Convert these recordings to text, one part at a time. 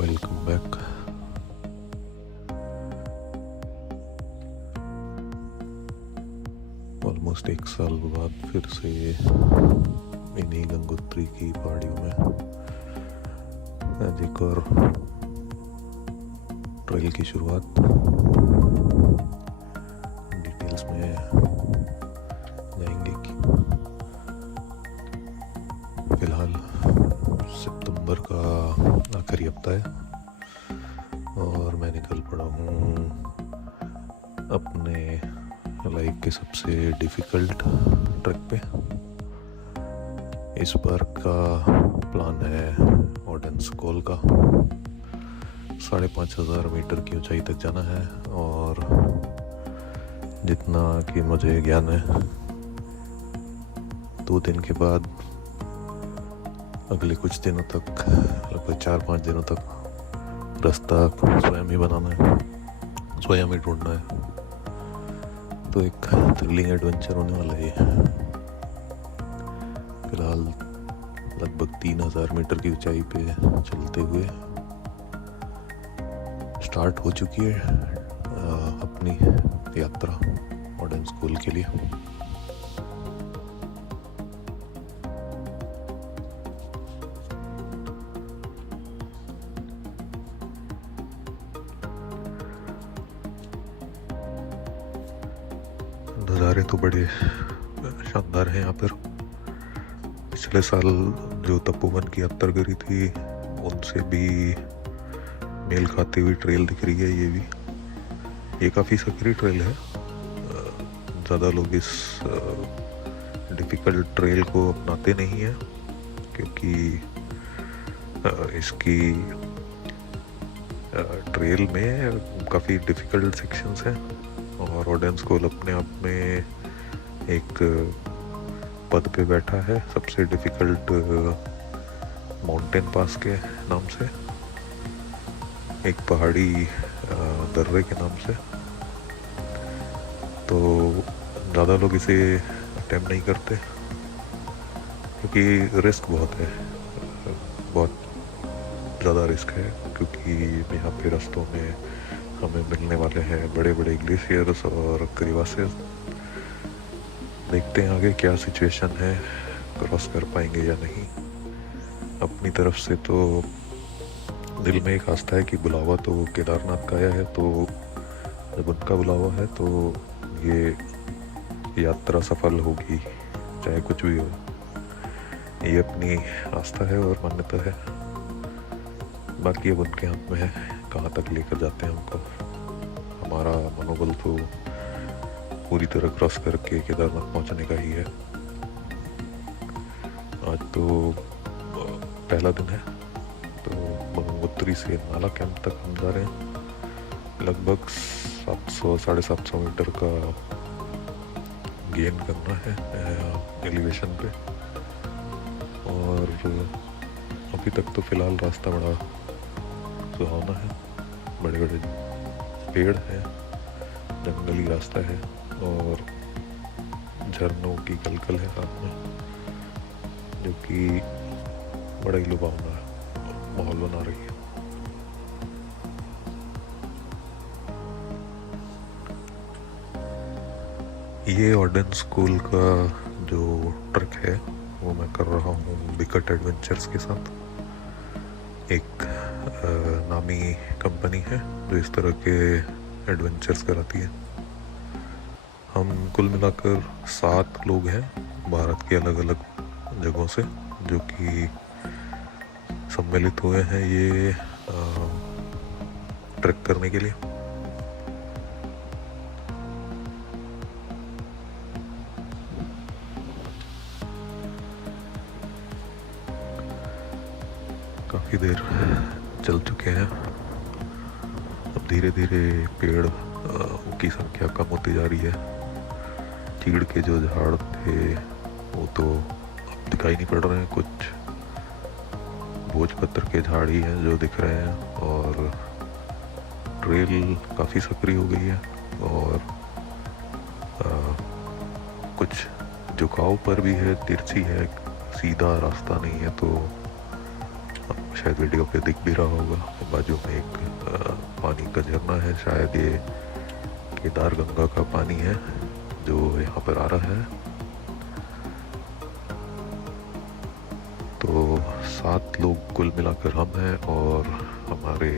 Welcome back. Almost एक साल बाद फिर से इन्हीं गंगोत्री की पहाड़ियों में आज एक और ट्रेल की शुरुआत। डिटेल्स में जाएंगे कि फिलहाल सितंबर का आखिरी हफ्ता है और मैं निकल पड़ा हूँ अपने लाइफ के सबसे डिफ़िकल्ट ट्रैक पे। इस बार का प्लान है ओडेंस कॉल का। 5,500 मीटर की ऊंचाई तक जाना है और जितना कि मुझे ज्ञान है 2 दिन के बाद अगले कुछ दिनों तक, लगभग 4-5 दिनों तक रास्ता स्वयं ही बनाना है, स्वयं ही ढूंढना है। तो एक थ्रिलिंग एडवेंचर होने वाला है। फिलहाल लगभग 3,000 मीटर की ऊंचाई पे चलते हुए स्टार्ट हो चुकी है अपनी यात्रा मॉडर्न स्कूल के लिए। नज़ारे तो बड़े शानदार हैं यहाँ पर। पिछले साल जो तपोवन की यात्रा करी थी उनसे भी मेल खाती हुई ट्रेल दिख रही है। ये काफ़ी सकरी ट्रेल है। ज़्यादा लोग इस डिफ़िकल्ट ट्रेल को अपनाते नहीं हैं क्योंकि इसकी ट्रेल में काफ़ी डिफ़िकल्ट सेक्शंस हैं और ओडेंस कॉल अपने आप में एक पद पे बैठा है सबसे डिफ़िकल्ट माउंटेन पास के नाम से, एक पहाड़ी दर्रे के नाम से। तो ज़्यादा लोग इसे अटेम्प्ट नहीं करते क्योंकि रिस्क बहुत है, बहुत ज़्यादा रिस्क है। क्योंकि यहाँ पे रास्तों में हमें मिलने वाले हैं बड़े बड़े ग्लेशियर्स और क्रीवासेस। देखते हैं आगे क्या सिचुएशन है, क्रॉस कर पाएंगे या नहीं। अपनी तरफ से तो दिल में एक आस्था है कि बुलावा तो केदारनाथ का आया है, तो जब उनका बुलावा है तो ये यात्रा सफल होगी चाहे कुछ भी हो। ये अपनी आस्था है और मान्यता है। बाकी अब उनके हाथ में है कहाँ तक लेकर जाते हैं हमको। हमारा मनोबल तो पूरी तरह क्रॉस करके केदारनाथ पहुंचने का ही है। आज तो पहला दिन है तो गंगोत्री से नाला कैंप तक हम जा रहे हैं। लगभग 700-750 मीटर का गेन करना है एलिवेशन पे। और अभी तक तो फिलहाल रास्ता बड़ा सुहावना है, बड़े बड़े पेड़ हैं, जंगली रास्ता है और झरनों की कलकल है साथ में, जो कि बड़ा ही लुभावना माहौल बना रही है। ये ओडेंस स्कूल का जो ट्रक है वो मैं कर रहा हूँ बिकट एडवेंचर्स के साथ। एक नामी कंपनी है जो इस तरह के एडवेंचर्स कराती है। हम कुल मिलाकर 7 लोग हैं भारत के अलग अलग जगहों से जो कि सम्मिलित हुए हैं ये ट्रैक करने के लिए। काफ़ी देर चल चुके हैं। अब धीरे धीरे पेड़ की संख्या कम होती जा रही है। चीड़ के जो झाड़ थे वो तो अब दिखाई नहीं पड़ रहे हैं, कुछ भोजपत्र के झाड़ ही हैं जो दिख रहे हैं। और ट्रेल काफ़ी सक्रिय हो गई है और कुछ झुकाव पर भी है, तिरछी है, सीधा रास्ता नहीं है। तो शायद वीडियो पे दिख भी रहा होगा, बाजू में एक पानी का झरना है। शायद ये केदार गंगा का पानी है जो यहाँ पर आ रहा है। तो 7 लोग कुल मिलाकर हम हैं और हमारे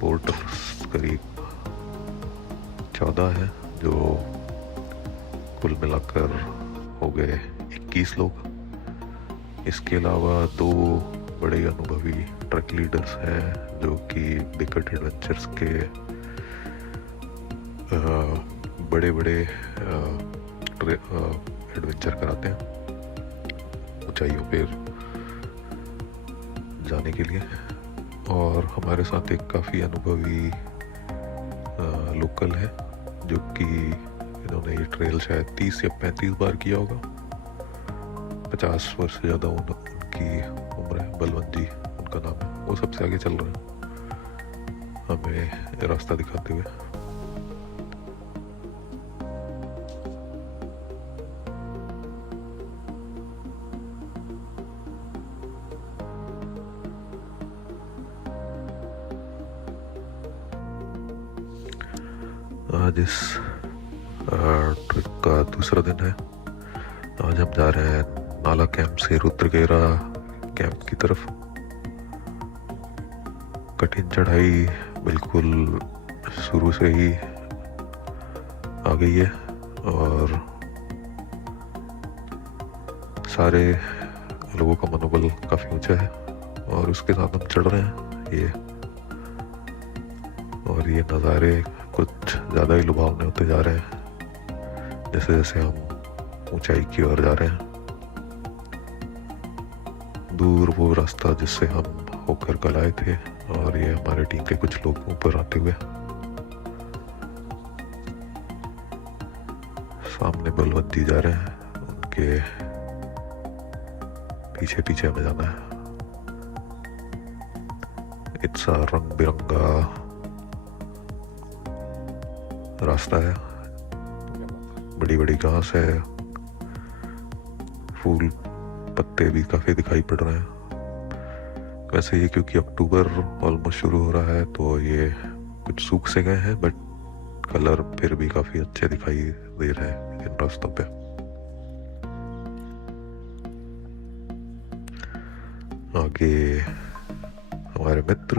पोर्टर्स करीब 14 हैं, जो कुल मिलाकर हो गए 21 लोग। इसके अलावा 2 बड़े अनुभवी ट्रक लीडर्स हैं जो कि बिकट एडवेंचर्स के बड़े बड़े एडवेंचर कराते हैं ऊंचाइयों पर जाने के लिए। और हमारे साथ एक काफ़ी अनुभवी लोकल है जो कि इन्होंने ये ट्रेल शायद 30 या 35 बार किया होगा। 50 वर्ष से ज़्यादा उनकी उम्र है। बलवंत जी उनका नाम है। वो सबसे आगे चल रहे हैं हमें रास्ता दिखाते हुए। आज इस ट्रिप का दूसरा दिन है। आज हम जा रहे हैं नाला कैंप से रुद्रगेरा कैंप की तरफ। कठिन चढ़ाई बिल्कुल शुरू से ही आ गई है और सारे लोगों का मनोबल काफ़ी ऊंचा है और उसके साथ हम चढ़ रहे हैं और ये नज़ारे कुछ ज़्यादा ही लुभावने होते जा रहे हैं जैसे जैसे हम ऊंचाई की ओर जा रहे हैं। दूर वो रास्ता जिससे हम होकर कल आए थे और ये हमारे टीम के कुछ लोग ऊपर आते हुए। सामने बलवंत जी जा रहे हैं, उनके पीछे पीछे हमें जाना है। इतना रंग बिरंगा रास्ता है, बड़ी बड़ी घास है, फूल पत्ते भी काफ़ी दिखाई पड़ रहे हैं। वैसे ये क्योंकि अक्टूबर ऑलमोस्ट शुरू हो रहा है तो ये कुछ सूख से गए हैं, बट कलर फिर भी काफ़ी अच्छे दिखाई दे रहे हैं इन रास्तों पे। आगे हमारे मित्र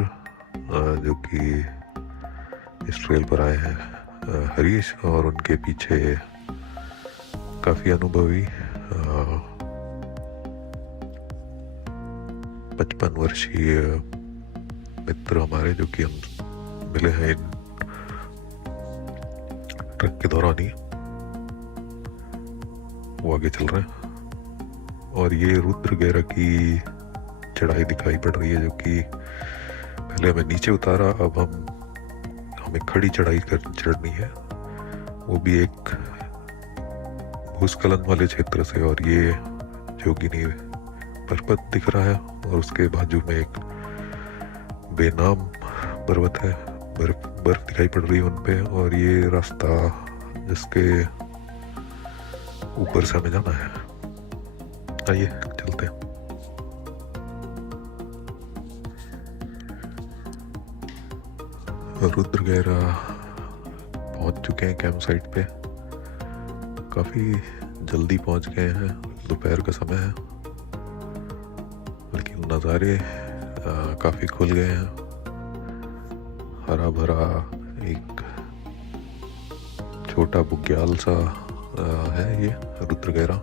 जो कि इस ट्रेल पर आए हैं, हरीश, और उनके पीछे काफ़ी अनुभवी 55 वर्षीय मित्र हमारे जो कि हम मिले हैं इन ट्रक के दौरान ही, वो आगे चल रहे हैं। और ये रुद्रगेरा की चढ़ाई दिखाई पड़ रही है जो कि पहले हमें नीचे उतारा, अब हमें खड़ी चढ़ाई चढ़नी है, वो भी एक भूस्खलन वाले क्षेत्र से। और ये जोगिनी पर्वत दिख रहा है और उसके बाजू में एक बेनाम पर्वत है, बर्फ दिखाई पड़ रही है उन पे। और ये रास्ता जिसके ऊपर से हमें जाना है। आइए चलते हैं। रुद्रगेरा पहुंच चुके हैं कैंप साइट पे। काफ़ी जल्दी पहुंच गए हैं, दोपहर का समय है, लेकिन नज़ारे काफ़ी खुल गए हैं। हरा भरा एक छोटा बुग्याल सा है ये रुद्रगेरा।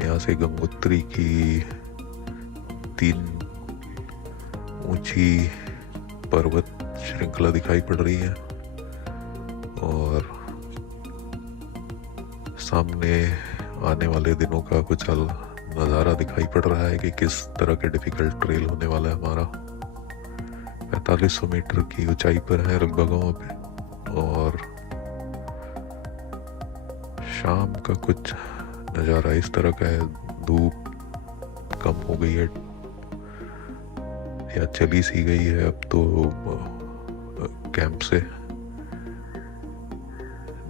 यहाँ से गंगोत्री की 3 ऊंची पर्वत श्रृंखला दिखाई पड़ रही है और सामने आने वाले दिनों का कुछ नज़ारा दिखाई पड़ रहा है कि किस तरह के डिफिकल्ट ट्रेल होने वाला है हमारा। 4500 मीटर की ऊंचाई पर है लगभग वहाँ पे और शाम का कुछ नज़ारा इस तरह का है। धूप कम हो गई है या चली सी गई है अब तो। कैंप से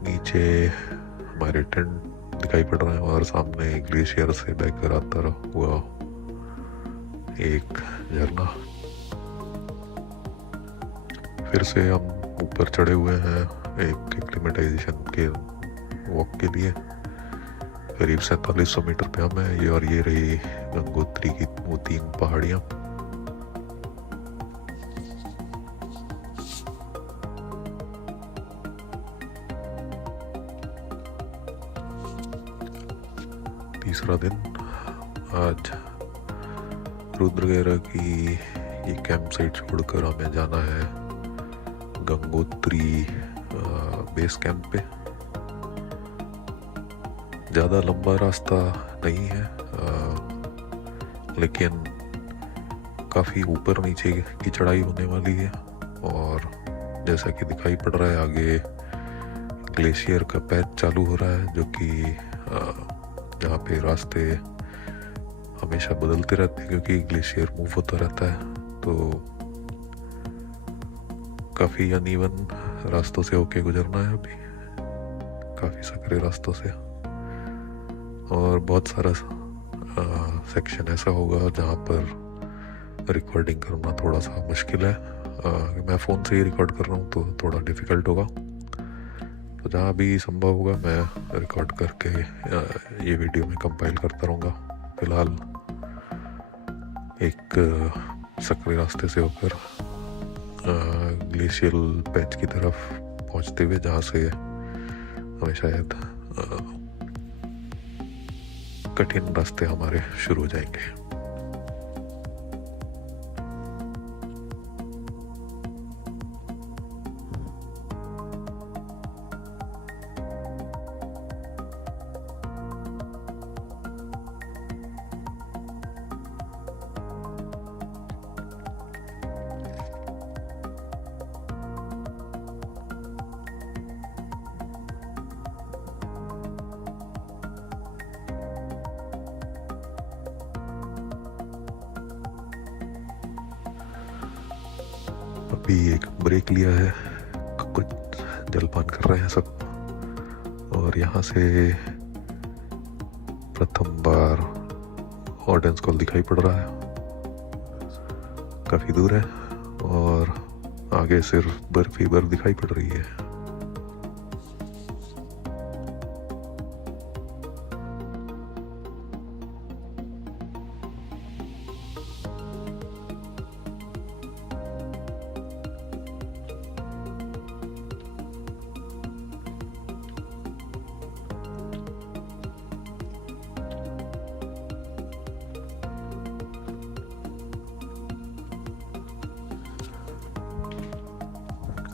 नीचे हमारे टेंट दिखाई पड़ रहे हैं और सामने ग्लेशियर से बहकर आता हुआ एक झरना। फिर से हम ऊपर चढ़े हुए हैं एक एक्लिमेटाइजेशन के वॉक के लिए। करीब 4700 मीटर पे हम हैं ये, और ये रही गंगोत्री की वो 3 पहाड़ियाँ। तीसरा दिन। आज रुद्रगेरा की ये कैंप साइट छोड़कर हमें जाना है गंगोत्री बेस कैंप पे। ज़्यादा लंबा रास्ता नहीं है, लेकिन काफ़ी ऊपर नीचे की चढ़ाई होने वाली है। और जैसा कि दिखाई पड़ रहा है आगे ग्लेशियर का पैच चालू हो रहा है, जो कि जहाँ पे रास्ते हमेशा बदलते रहते हैं क्योंकि ग्लेशियर मूव होता रहता है। तो काफ़ी अनइवन रास्तों से होके गुजरना है अभी, काफ़ी सकरे रास्तों से। और बहुत सारा सेक्शन ऐसा होगा जहाँ पर रिकॉर्डिंग करना थोड़ा सा मुश्किल है। मैं फ़ोन से ही रिकॉर्ड कर रहा हूँ तो थोड़ा डिफ़िकल्ट होगा। तो जहाँ भी संभव होगा मैं रिकॉर्ड करके ये वीडियो में कंपाइल करता रहूँगा। फिलहाल एक सकरे रास्ते से होकर ग्लेशियल पैच की तरफ पहुँचते हुए, जहाँ से हमें शायद कठिन रास्ते हमारे शुरू हो जाएंगे। अभी एक ब्रेक लिया है, कुछ जलपान कर रहे हैं सब। और यहाँ से प्रथम बार ऑर्डेंस कॉल दिखाई पड़ रहा है, काफ़ी दूर है और आगे सिर्फ बर्फ ही बर्फ दिखाई पड़ रही है।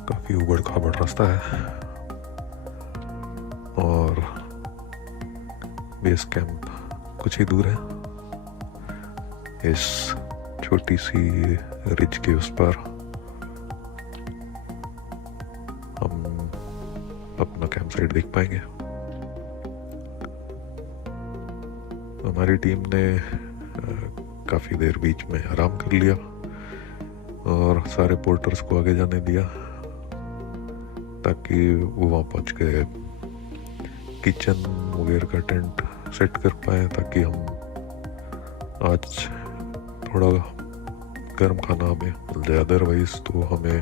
काफ़ी उबड़ खाबड़ रास्ता है और बेस कैंप कुछ ही दूर है। इस छोटी सी रिज के उस पर हम अपना कैंप साइट देख पाएंगे। हमारी टीम ने काफ़ी देर बीच में आराम कर लिया और सारे पोर्टर्स को आगे जाने दिया ताकि वो वहाँ पहुँच के किचन वगैरह का टेंट सेट कर पाए, ताकि हम आज थोड़ा गर्म खाना हमें मिल जाए। अदरवाइज तो हमें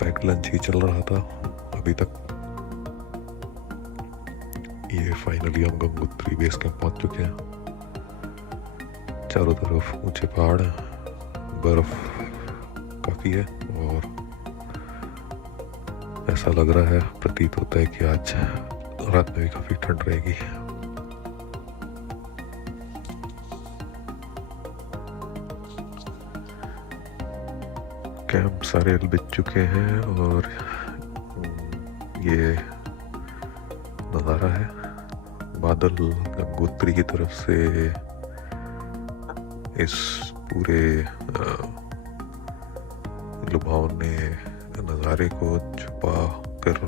पैक्ड लंच ही चल रहा था अभी तक। ये फाइनली हम गंगोत्री बेस कैंप पहुँच चुके हैं। चारों तरफ ऊंचे पहाड़ हैं, बर्फ काफ़ी है और ऐसा लग रहा है, प्रतीत होता है कि आज रात में भी काफ़ी ठंड रहेगी। कैंप सारे बिछ चुके हैं और ये नज़ारा है। बादल गंगोत्री की तरफ से इस पूरे लुभावने नज़ारे को छुपा कर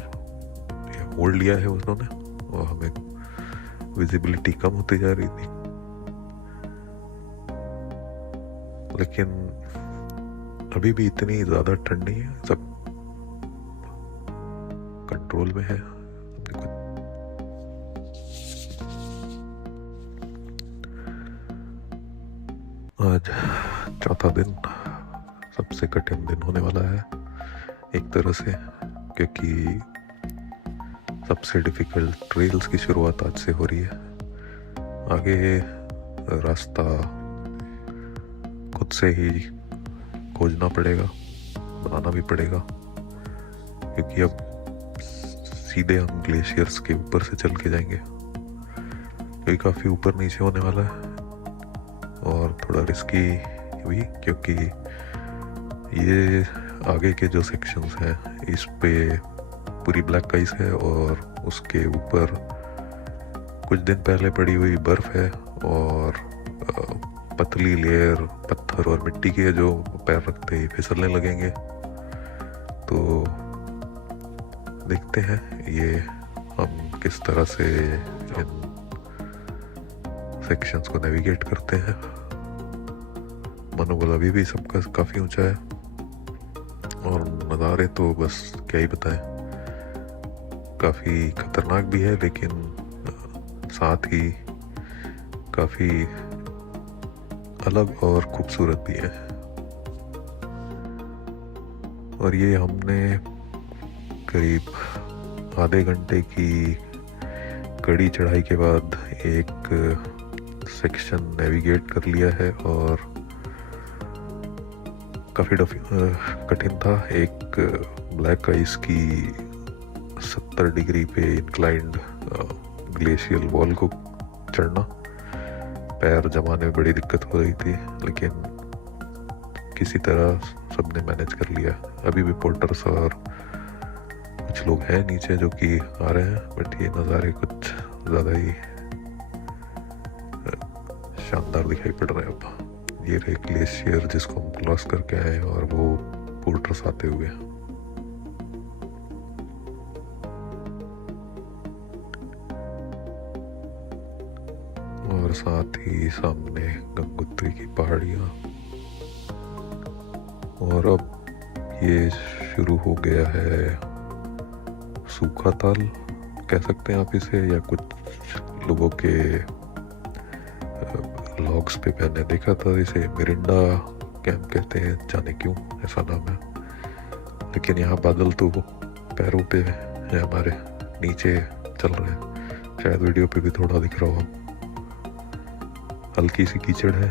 मोड़ लिया है उन्होंने और हमें विजिबिलिटी कम होती जा रही थी, लेकिन अभी भी इतनी ज़्यादा ठंड नहीं है, सब कंट्रोल में है। आज चौथा दिन सबसे कठिन दिन होने वाला है एक तरह से, क्योंकि सबसे डिफ़िकल्ट ट्रेल्स की शुरुआत आज से हो रही है। आगे रास्ता खुद से ही खोजना पड़ेगा, बनाना भी पड़ेगा, क्योंकि अब सीधे हम ग्लेशियर्स के ऊपर से चल के जाएंगे। ये काफ़ी ऊपर नीचे होने वाला है और थोड़ा रिस्की भी, क्योंकि ये आगे के जो सेक्शंस हैं इस पे पूरी ब्लैक आइस है और उसके ऊपर कुछ दिन पहले पड़ी हुई बर्फ़ है और पतली लेयर पत्थर और मिट्टी के जो पैर रखते ही फिसलने लगेंगे। तो देखते हैं ये हम किस तरह से इन सेक्शंस को नेविगेट करते हैं। मनोबल अभी भी सबका काफ़ी ऊंचा है और नज़ारे तो बस क्या ही बताएं, काफ़ी खतरनाक भी है लेकिन साथ ही काफ़ी अलग और खूबसूरत भी है। और ये हमने करीब आधे घंटे की कड़ी चढ़ाई के बाद एक सेक्शन नेविगेट कर लिया है और काफ़ी कठिन था। एक ब्लैक आइस की 70 डिग्री पे इंक्लाइंड ग्लेशियल वॉल को चढ़ना, पैर जमाने में बड़ी दिक्कत हो रही थी, लेकिन किसी तरह सबने मैनेज कर लिया। अभी भी पोर्टर्स और कुछ लोग हैं नीचे जो कि आ रहे हैं, बट ये नज़ारे कुछ ज़्यादा ही शानदार दिखाई पड़ रहे हैं। अब ये रहे ग्लेशियर जिसको हम क्रॉस करके आए और वो पोर्टर्स आते हुए। और साथ ही सामने गंगोत्री की पहाड़ियाँ। और अब ये शुरू हो गया है सूखा ताल कह सकते हैं आप इसे, या कुछ लोगों के लॉग्स पे मैंने देखा था इसे मिरिंडा कैंप कहते हैं, जाने क्यों ऐसा नाम है। लेकिन यहाँ बादल तो पैरों पे है हमारे, नीचे चल रहे हैं, शायद वीडियो पे भी थोड़ा दिख रहा हो। हल्की सी कीचड़ है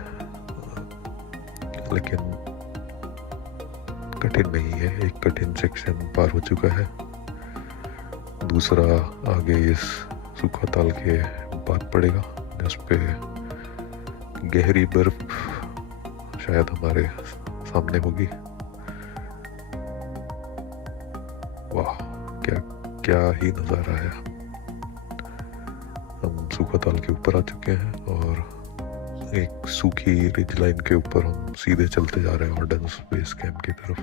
लेकिन कठिन नहीं है। एक कठिन सेक्शन पार हो चुका है, दूसरा आगे इस सूखा ताल के बाद पड़ेगा जिस पे गहरी बर्फ शायद हमारे सामने होगी। वाह, क्या क्या ही नज़ारा है। हम सूखा ताल के ऊपर आ चुके हैं और एक सूखी रिज लाइन के ऊपर हम सीधे चलते जा रहे हैं ऑर्डिनेंस बेस कैंप की तरफ।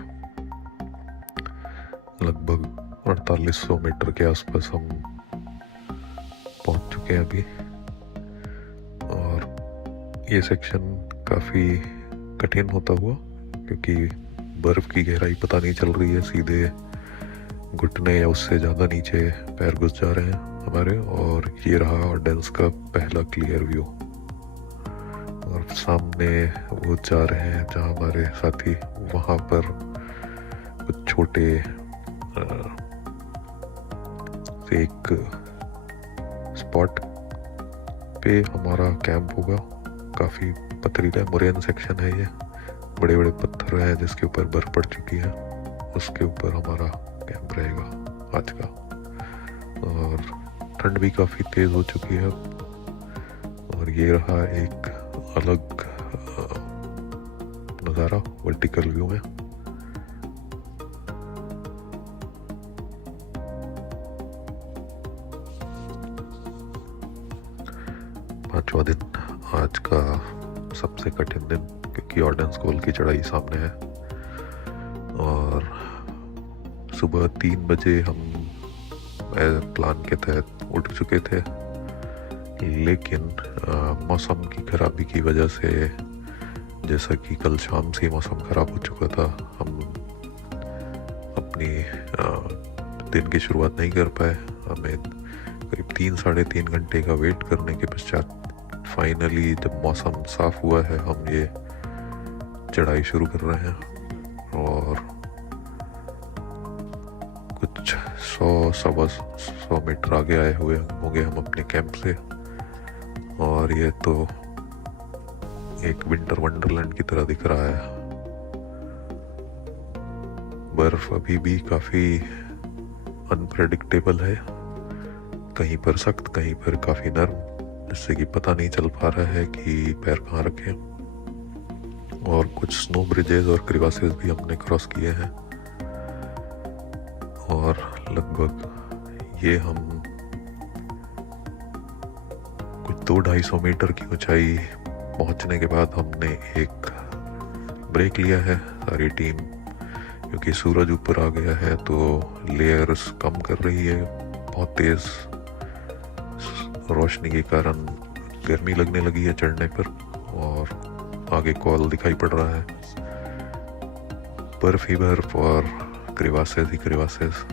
लगभग 4800 मीटर के आसपास हम पहुंच चुके हैं अभी। और ये सेक्शन काफ़ी कठिन होता हुआ, क्योंकि बर्फ़ की गहराई पता नहीं चल रही है, सीधे घुटने या उससे ज़्यादा नीचे पैर घुस जा रहे हैं हमारे। और ये रहा ऑर्डिनेंस का पहला क्लियर व्यू। और सामने वो जा रहे हैं जहाँ हमारे साथी, वहाँ पर कुछ छोटे एक स्पॉट पे हमारा कैंप होगा। काफ़ी पथरीला मुरैन सेक्शन है ये, बड़े बड़े पत्थर हैं जिसके ऊपर बर्फ पड़ चुकी है, उसके ऊपर हमारा कैंप रहेगा आज का। और ठंड भी काफ़ी तेज़ हो चुकी है अब। और ये रहा एक अलग नज़ारा वर्टिकल व्यू में। पांचवा दिन आज का सबसे कठिन दिन, क्योंकि ऑर्डिनेंस गोल की चढ़ाई सामने है। और सुबह 3 बजे हम प्लान के तहत उठ चुके थे, लेकिन मौसम की खराबी की वजह से, जैसा कि कल शाम से मौसम ख़राब हो चुका था, हम अपनी दिन की शुरुआत नहीं कर पाए। हमें करीब 3-3.5 घंटे का वेट करने के पश्चात फाइनली जब मौसम साफ़ हुआ है, हम ये चढ़ाई शुरू कर रहे हैं और कुछ 100 मीटर आगे आए हुए होंगे हम अपने कैंप से। और ये तो एक विंटर वंडरलैंड की तरह दिख रहा है। बर्फ अभी भी काफ़ी अनप्रेडिक्टेबल है, कहीं पर सख्त कहीं पर काफ़ी नरम, जिससे कि पता नहीं चल पा रहा है कि पैर कहाँ रखें। और कुछ स्नो ब्रिजेस और क्रिवासेस भी हमने क्रॉस किए हैं और लगभग ये हम कुछ 200-250 मीटर की ऊंचाई पहुंचने के बाद हमने एक ब्रेक लिया है सारी टीम, क्योंकि सूरज ऊपर आ गया है तो लेयर्स कम कर रही है। बहुत तेज रोशनी के कारण गर्मी लगने लगी है चढ़ने पर और आगे कॉल दिखाई पड़ रहा है। बर्फ ही बर्फ और क्रिवासेस ही क्रिवासेस।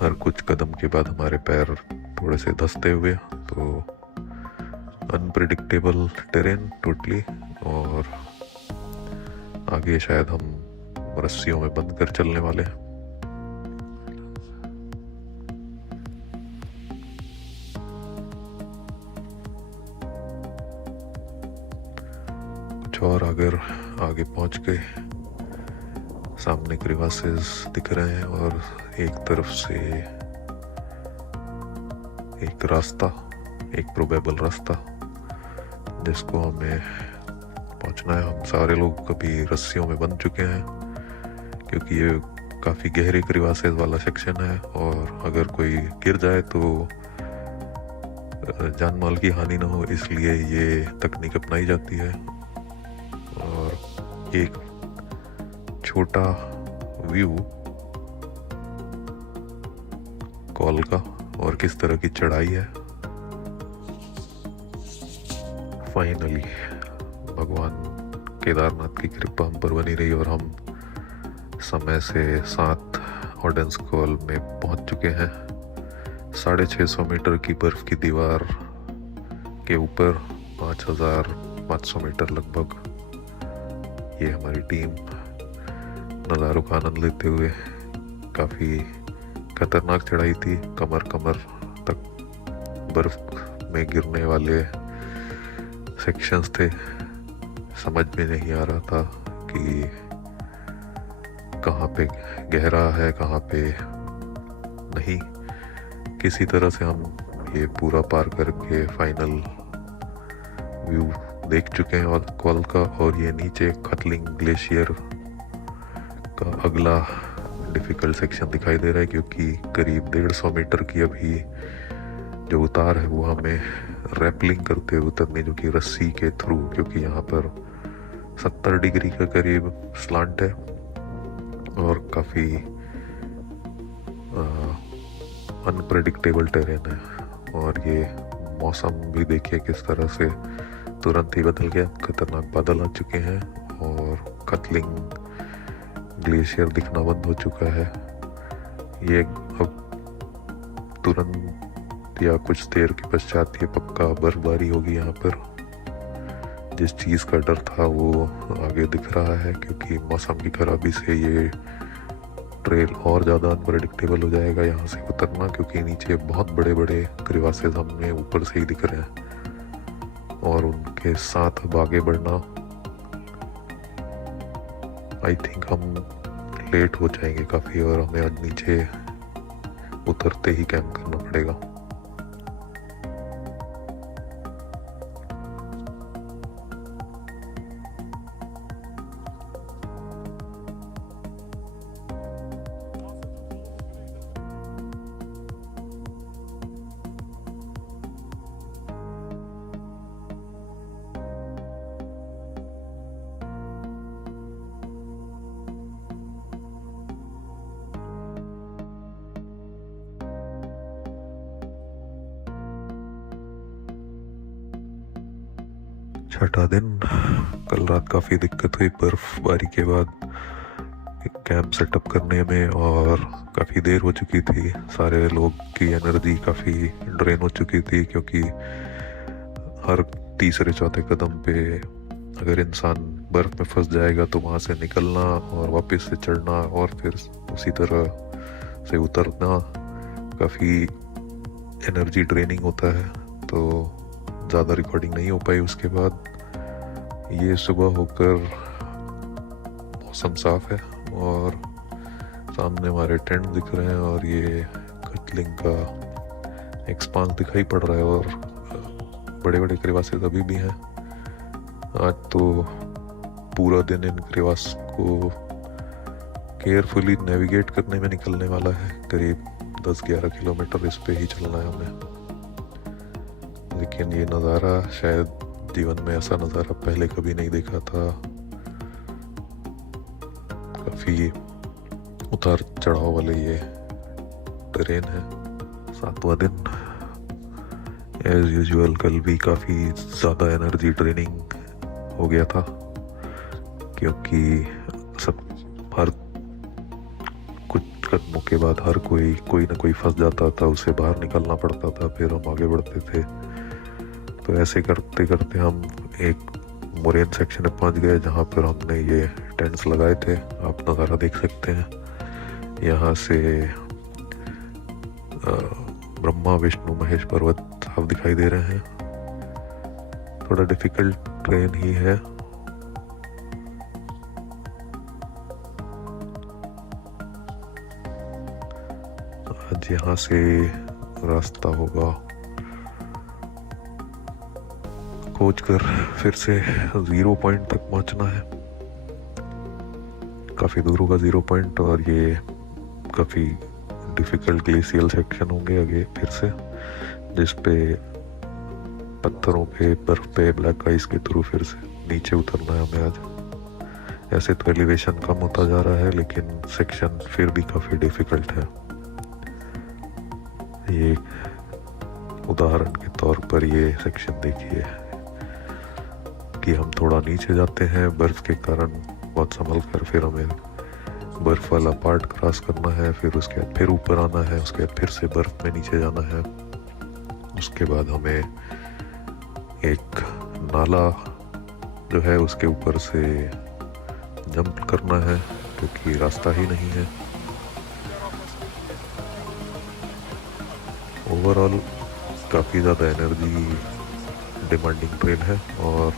हर कुछ कदम के बाद हमारे पैर थोड़े से धंसते हुए, तो अनप्रिडिक्टेबल टेरेन टोटली। और आगे शायद हम रस्सियों में बंद कर चलने वाले हैं। कुछ और अगर आगे पहुंच गए, सामने क्रिवासेस दिख रहे हैं और एक तरफ से एक रास्ता, एक प्रोबेबल रास्ता जिसको हमें पहुंचना है। हम सारे लोग कभी रस्सियों में बंध चुके हैं, क्योंकि ये काफ़ी गहरे क्रिवासेस वाला सेक्शन है और अगर कोई गिर जाए तो जान माल की हानि ना हो, इसलिए ये तकनीक अपनाई जाती है। और एक छोटा व्यू कॉल का और किस तरह की चढ़ाई है। फाइनली भगवान केदारनाथ की कृपा हम पर बनी रही और हम समय से 7 ऑर्डेंस कॉल में पहुंच चुके हैं। 650 मीटर की बर्फ की दीवार के ऊपर 5500 मीटर लगभग ये हमारी टीम नज़ारों का आनंद लेते हुए, काफ़ी खतरनाक चढ़ाई थी। कमर तक बर्फ में गिरने वाले सेक्शंस थे। समझ में नहीं आ रहा था कि कहाँ पे गहरा है कहाँ पे नहीं। किसी तरह से हम ये पूरा पार करके फाइनल व्यू देख चुके हैं और कॉल का। और ये नीचे खतलिंग ग्लेशियर का अगला डिफ़िकल्ट सेक्शन दिखाई दे रहा है, क्योंकि करीब 150 मीटर की अभी जो उतार है वो हमें रैपलिंग करते हुए उतरनी, जो कि रस्सी के थ्रू, क्योंकि यहाँ पर 70 डिग्री का करीब स्लांट है और काफ़ी अनप्रेडिक्टेबल टेरेन है। और ये मौसम भी देखिए किस तरह से तुरंत ही बदल गया। खतरनाक बादल आ चुके हैं और खतलिंग ग्लेशियर दिखना बंद हो चुका है। ये अब तुरंत या कुछ देर के पश्चात ये पक्का बर्फबारी होगी यहाँ पर। जिस चीज़ का डर था वो आगे दिख रहा है, क्योंकि मौसम की खराबी से ये ट्रेल और ज़्यादा अनप्रेडिक्टेबल हो जाएगा यहाँ से उतरना, क्योंकि नीचे बहुत बड़े बड़े क्रिवासेस हमने ऊपर से ही दिख रहे हैं और उनके साथ अब आगे बढ़ना, आई थिंक हम लेट हो जाएंगे काफ़ी और हमें आज नीचे उतरते ही कैंप करना पड़ेगा। छठा दिन। कल रात काफ़ी दिक्कत हुई बर्फबारी के बाद कैंप सेटअप करने में और काफ़ी देर हो चुकी थी। सारे लोग की एनर्जी काफ़ी ड्रेन हो चुकी थी, क्योंकि हर तीसरे चौथे कदम पे अगर इंसान बर्फ़ में फंस जाएगा तो वहाँ से निकलना और वापस से चढ़ना और फिर उसी तरह से उतरना काफ़ी एनर्जी ड्रेनिंग होता है। तो ज़्यादा रिकॉर्डिंग नहीं हो पाई। उसके बाद ये सुबह होकर मौसम साफ़ है और सामने हमारे टेंट दिख रहे हैं और ये कटलिंग का एक्सपांस दिखाई पड़ रहा है और बड़े बड़े क्रेवासेस अभी भी हैं। आज तो पूरा दिन इन क्रेवास को केयरफुली नेविगेट करने में निकलने वाला है। करीब 10-11 किलोमीटर इस पे ही चलना है हमें। लेकिन ये नज़ारा शायद जीवन में ऐसा नज़ारा पहले कभी नहीं देखा था। काफ़ी उतार चढ़ाव वाले ये ट्रेन है। 7वां दिन एज यूजुअल। कल भी काफ़ी ज़्यादा एनर्जी ट्रेनिंग हो गया था क्योंकि सब हर कुछ कदमों के बाद हर कोई ना कोई फंस जाता था, उसे बाहर निकलना पड़ता था, फिर हम आगे बढ़ते थे। तो ऐसे करते करते हम एक मोरेन सेक्शन में पहुंच गए जहां पर हमने ये टेंट्स लगाए थे। आप नज़ारा देख सकते हैं। यहाँ से ब्रह्मा विष्णु महेश पर्वत साफ दिखाई दे रहे हैं। थोड़ा डिफिकल्ट ट्रेन ही है। आज यहाँ से रास्ता होगा खोज कर फिर से 0 पॉइंट तक पहुंचना है। काफ़ी दूर होगा 0 पॉइंट और ये काफ़ी डिफिकल्ट ग्लेशियल सेक्शन होंगे आगे फिर से, जिस पे पत्थरों पे बर्फ पे ब्लैक आइस के थ्रू फिर से नीचे उतरना है हमें आज। ऐसे तो एलिवेशन कम होता जा रहा है लेकिन सेक्शन फिर भी काफ़ी डिफिकल्ट है। ये उदाहरण के तौर पर ये सेक्शन देखिए कि हम थोड़ा नीचे जाते हैं बर्फ के कारण, बहुत संभल कर, फिर हमें बर्फ वाला पार्ट क्रॉस करना है, फिर उसके बाद फिर ऊपर आना है, उसके बाद फिर से बर्फ में नीचे जाना है। उसके बाद हमें एक नाला जो है उसके ऊपर से जंप करना है क्योंकि रास्ता ही नहीं है। ओवरऑल काफ़ी ज़्यादा एनर्जी डिमांडिंग ट्रेन है और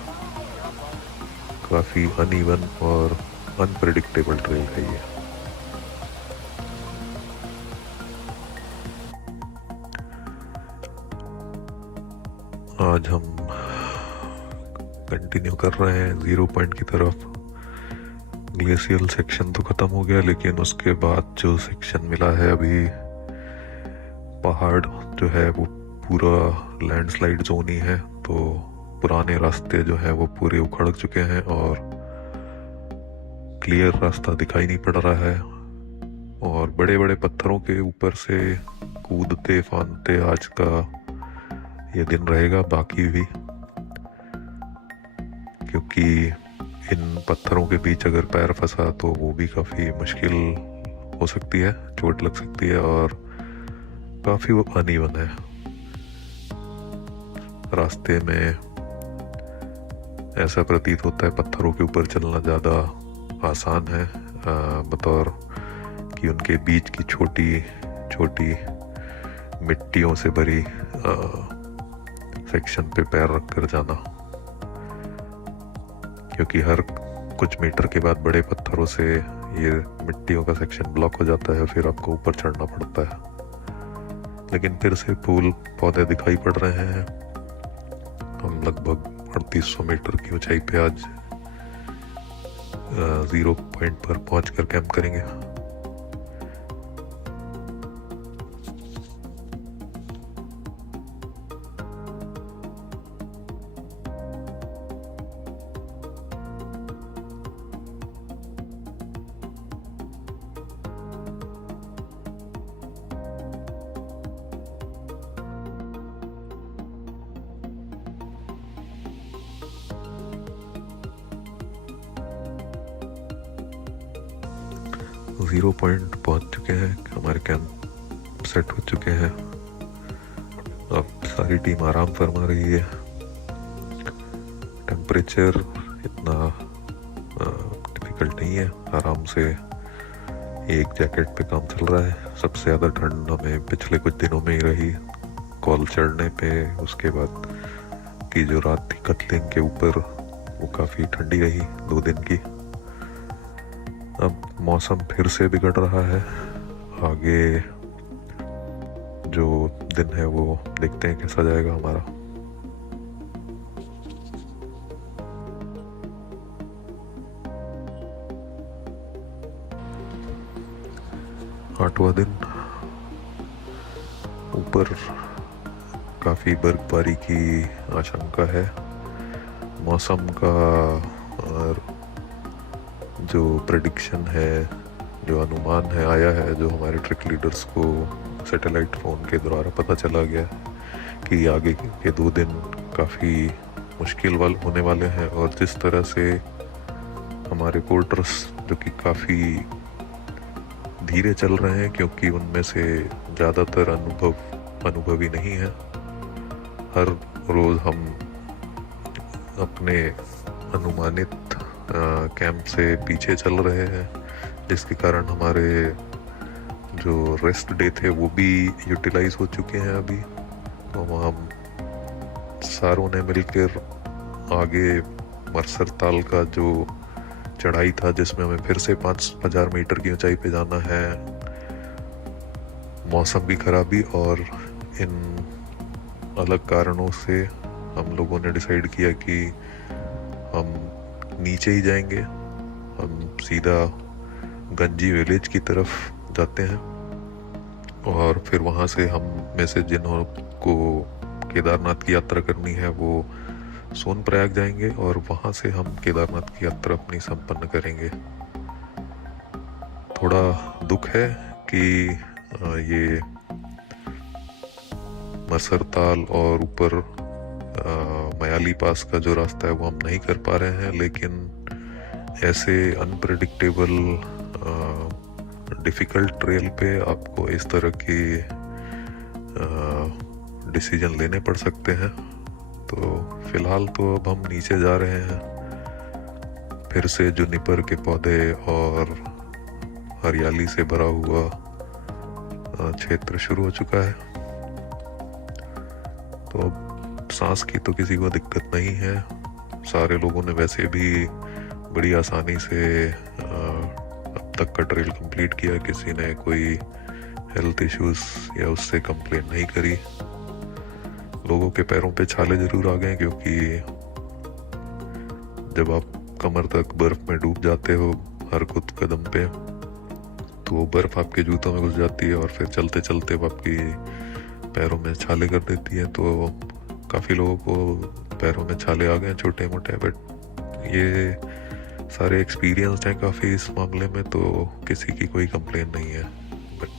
काफ़ी अनइवन और अनप्रेडिक्टेबल ट्रेन है ये। आज हम कंटिन्यू कर रहे हैं 0 पॉइंट की तरफ। ग्लेशियल सेक्शन तो ख़त्म हो गया लेकिन उसके बाद जो सेक्शन मिला है अभी, पहाड़ जो है वो पूरा लैंडस्लाइड जोन ही है। तो पुराने रास्ते जो है वो पूरे उखड़ चुके हैं और क्लियर रास्ता दिखाई नहीं पड़ रहा है और बड़े बड़े पत्थरों के ऊपर से कूदते फांदते आज का ये दिन रहेगा बाकी भी, क्योंकि इन पत्थरों के बीच अगर पैर फंसा तो वो भी काफ़ी मुश्किल हो सकती है, चोट लग सकती है और काफ़ी वो अनइवन है। रास्ते में ऐसा प्रतीत होता है पत्थरों के ऊपर चलना ज़्यादा आसान है बतौर कि उनके बीच की छोटी छोटी मिट्टियों से भरी सेक्शन पे पैर रख कर जाना, क्योंकि हर कुछ मीटर के बाद बड़े पत्थरों से ये मिट्टियों का सेक्शन ब्लॉक हो जाता है, फिर आपको ऊपर चढ़ना पड़ता है। लेकिन फिर से फूल पौधे दिखाई पड़ रहे हैं। हम लगभग 3800 मीटर की ऊंचाई पे आज 0 पॉइंट पर पहुंचकर कैंप करेंगे। ज़ीरो पॉइंट पहुंच चुके हैं, हमारे कैंप सेट हो चुके हैं। अब सारी टीम आराम फरमा रही है। टेम्परेचर इतना डिफ़िकल्ट नहीं है, आराम से एक जैकेट पे काम चल रहा है। सबसे ज़्यादा ठंड हमें पिछले कुछ दिनों में ही रही कॉल चढ़ने पे। उसके बाद की जो रात थी कतलिंग के ऊपर वो काफ़ी ठंडी रही 2 दिन की। अब मौसम फिर से बिगड़ रहा है। आगे जो दिन है वो देखते हैं कैसा जाएगा हमारा। आठवां दिन, ऊपर काफ़ी बर्फबारी की आशंका है। मौसम का जो प्रेडिक्शन है, जो अनुमान है आया है, जो हमारे ट्रिक लीडर्स को सैटेलाइट फ़ोन के द्वारा पता चला गया कि आगे के 2 दिन काफ़ी मुश्किल होने वाले हैं। और जिस तरह से हमारे पोर्टर्स जो कि काफ़ी धीरे चल रहे हैं, क्योंकि उनमें से ज़्यादातर अनुभवी नहीं है। हर रोज़ हम अपने अनुमानित कैंप से पीछे चल रहे हैं, जिसके कारण हमारे जो रेस्ट डे थे वो भी यूटिलाइज हो चुके हैं अभी। तो हम सारों ने मिलकर आगे मरसर ताल का जो चढ़ाई था, जिसमें हमें फिर से 5000 मीटर की ऊंचाई पे जाना है, मौसम की खराबी और इन अलग कारणों से हम लोगों ने डिसाइड किया कि हम नीचे ही जाएंगे। हम सीधा गंजी विलेज की तरफ जाते हैं और फिर वहाँ से हम में से जिन्हों को केदारनाथ की यात्रा करनी है वो सोनप्रयाग जाएंगे और वहाँ से हम केदारनाथ की यात्रा अपनी संपन्न करेंगे। थोड़ा दुख है कि ये मरसर ताल और ऊपर मयाली पास का जो रास्ता है वो हम नहीं कर पा रहे हैं, लेकिन ऐसे अनप्रेडिक्टेबल डिफ़िकल्ट ट्रेल पे आपको इस तरह के डिसीजन लेने पड़ सकते हैं। तो फिलहाल तो अब हम नीचे जा रहे हैं। फिर से जुनिपर के पौधे और हरियाली से भरा हुआ क्षेत्र शुरू हो चुका है। तो अब सांस की तो किसी को दिक्कत नहीं है। सारे लोगों ने वैसे भी बड़ी आसानी से अब तक का ट्रेल कंप्लीट किया। किसी ने कोई हेल्थ इश्यूज या उससे कंप्लेन नहीं करी। लोगों के पैरों पे छाले जरूर आ गए, क्योंकि जब आप कमर तक बर्फ में डूब जाते हो हर कुछ कदम पे, तो बर्फ आपके जूतों में घुस जाती है और फिर चलते चलते आपकी पैरों में छाले कर देती है। तो काफ़ी लोगों को पैरों में छाले आ गए छोटे मोटे, बट ये सारे एक्सपीरियंस हैं काफ़ी इस मामले में, तो किसी की कोई कंप्लेन नहीं है। बट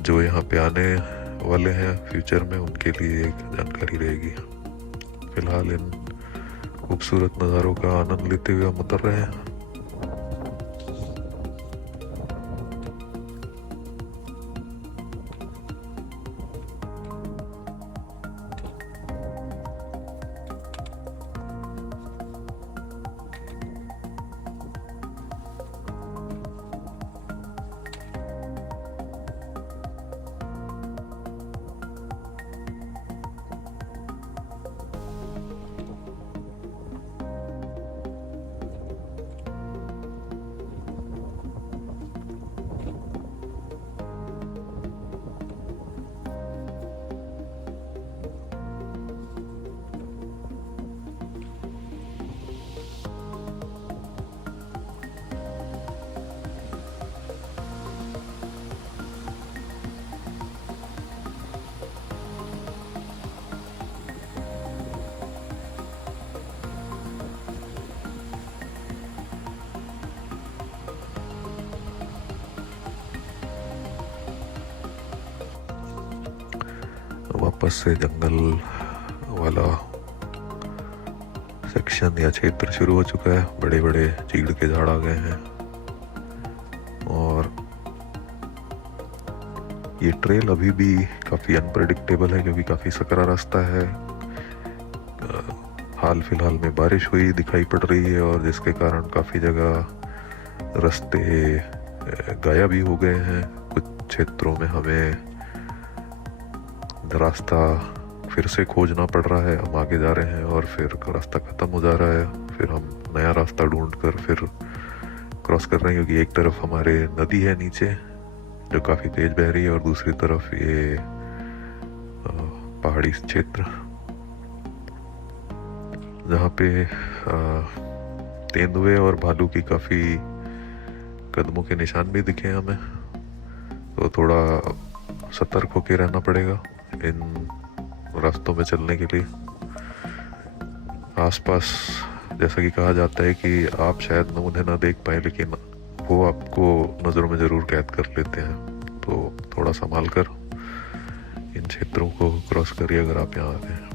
जो यहाँ पे आने वाले हैं फ्यूचर में, उनके लिए एक जानकारी रहेगी। फिलहाल इन खूबसूरत नज़ारों का आनंद लेते हुए हम उतर रहे हैं। वापस से जंगल वाला सेक्शन या क्षेत्र शुरू हो चुका है। बड़े बड़े चीड़ के झाड़ आ गए हैं और ये ट्रेल अभी भी काफ़ी अनप्रेडिक्टेबल है, क्योंकि काफ़ी सकरा रास्ता है। हाल फिलहाल में बारिश हुई दिखाई पड़ रही है, और जिसके कारण काफ़ी जगह रास्ते गायब भी हो गए हैं। कुछ क्षेत्रों में हमें रास्ता फिर से खोजना पड़ रहा है। हम आगे जा रहे हैं और फिर रास्ता ख़त्म हो जा रहा है, फिर हम नया रास्ता ढूंढ कर फिर क्रॉस कर रहे हैं, क्योंकि एक तरफ हमारे नदी है नीचे जो काफ़ी तेज बह रही है, और दूसरी तरफ ये पहाड़ी क्षेत्र जहाँ पे तेंदुए और भालू की काफ़ी कदमों के निशान भी दिखे हमें। तो थोड़ा सतर्क होके रहना पड़ेगा इन रास्तों में चलने के लिए। आसपास जैसा कि कहा जाता है कि आप शायद उन्हें ना देख पाए, लेकिन वो आपको नज़रों में ज़रूर कैद कर लेते हैं। तो थोड़ा संभाल कर इन क्षेत्रों को क्रॉस करिए अगर आप यहाँ आते हैं।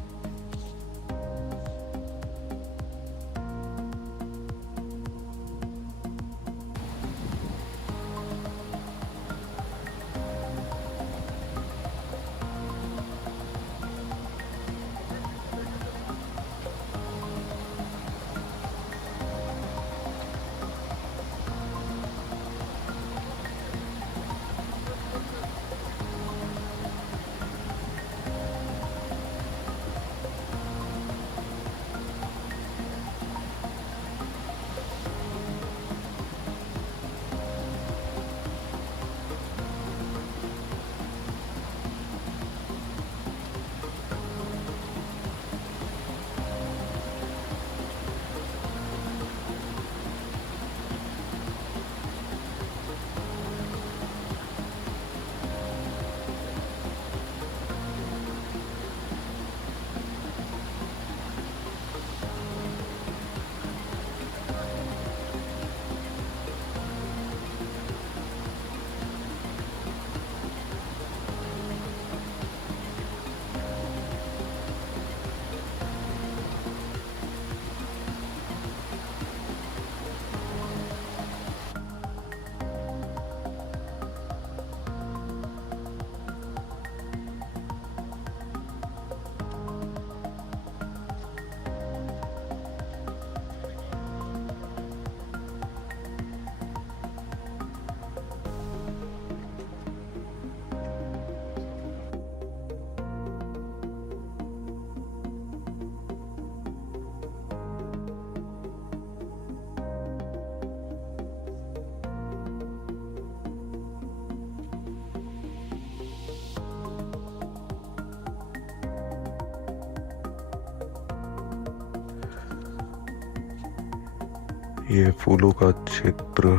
ये फूलों का क्षेत्र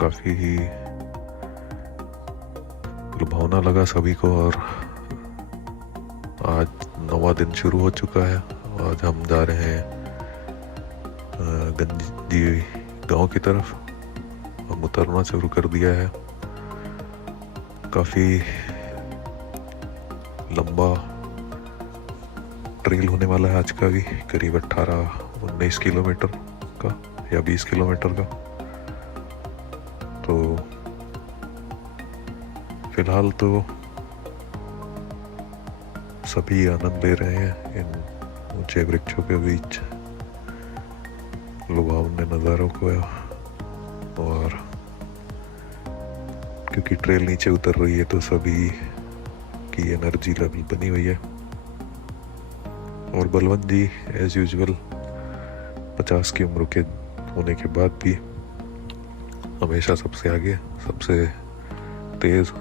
काफ़ी ही लुभावना लगा सभी को, और आज 9वां दिन शुरू हो चुका है। आज हम जा रहे हैं गंजी गांव की तरफ। हम उतरना शुरू कर दिया है। काफ़ी लंबा ट्रेल होने वाला है आज का भी, करीब 18-19 किलोमीटर का या 20 किलोमीटर का। तो फिलहाल तो सभी आनंद ले रहे हैं इन ऊंचे वृक्षों के बीच लुभावने नज़ारों को, और क्योंकि ट्रेल नीचे उतर रही है तो सभी की एनर्जी लेवल बनी हुई है। और बलवंत जी एज यूजुअल 50 की उम्र के होने के बाद भी हमेशा सबसे आगे, सबसे तेज।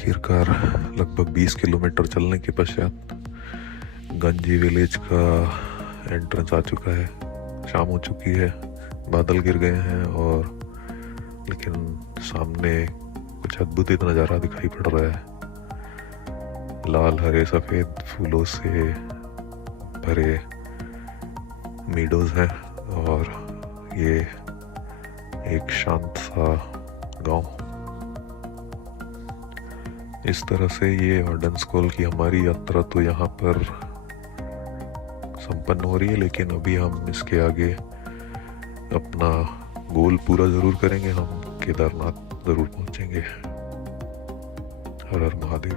आखिरकार लगभग 20 किलोमीटर चलने के पश्चात गंजी विलेज का एंट्रेंस आ चुका है। शाम हो चुकी है, बादल गिर गए हैं और लेकिन सामने कुछ अद्भुत नज़ारा दिखाई पड़ रहा है। लाल हरे सफ़ेद फूलों से भरे मीडोज हैं और ये एक शांत सा गांव। इस तरह से ये ऑर्डनस्कोल की हमारी यात्रा तो यहाँ पर संपन्न हो रही है, लेकिन अभी हम इसके आगे अपना गोल पूरा ज़रूर करेंगे। हम केदारनाथ ज़रूर पहुँचेंगे। हर हर महादेव।